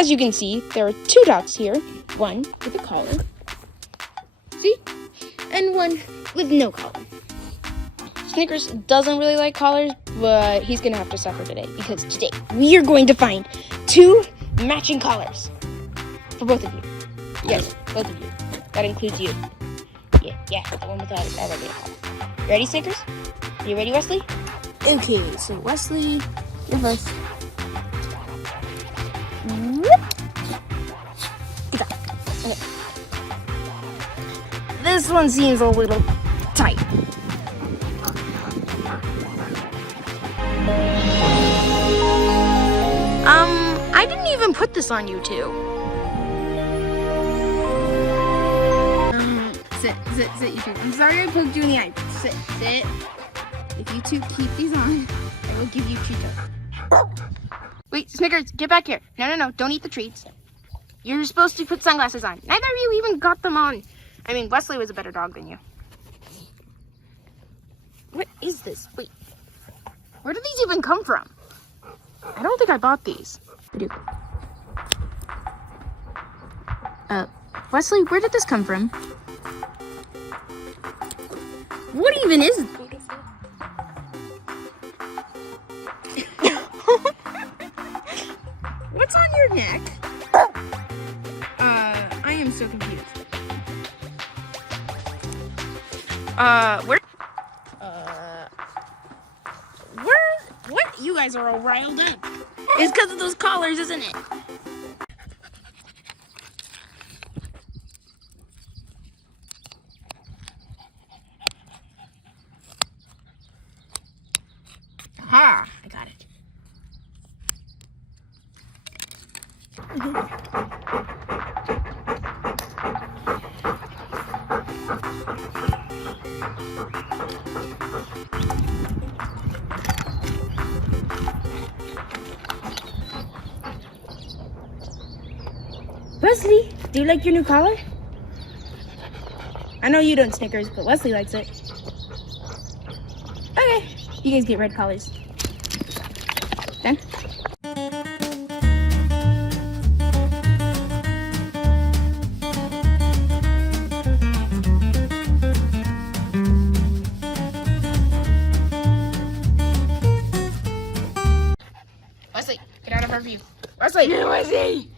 as you can see, there are two dogs here. One with a collar. See? And one with no collar. Snickers doesn't really like collars, but he's gonna have to suffer today because today we are going to find two matching collars for both of you. Yes, both of you. That includes you. Yeah, the one without a regular collar. You ready, Snickers? Are you ready, Wesley? Okay, so Wesley, you're first. Good job. Okay. This one seems a little tight. I didn't even put this on you two. Sit, you two. I'm sorry I poked you in the eye. Sit. If you two keep these on, I will give you Cheetos. Wait, Snickers, get back here. No, don't eat the treats. You're supposed to put sunglasses on. Neither of you even got them on. I mean, Wesley was a better dog than you. What is this? Wait, where did these even come from? I don't think I bought these. I do. Wesley, where did this come from? What even is it? What's on your neck? I am so confused. What? You guys are all riled up. It's because of those collars, isn't it? Aha, I got it. Wesley, do you like your new collar? I know you don't, Snickers, but Wesley likes it. Okay, you guys get red collars. Done? Wesley, get out of our view. Wesley! Yeah, Wesley!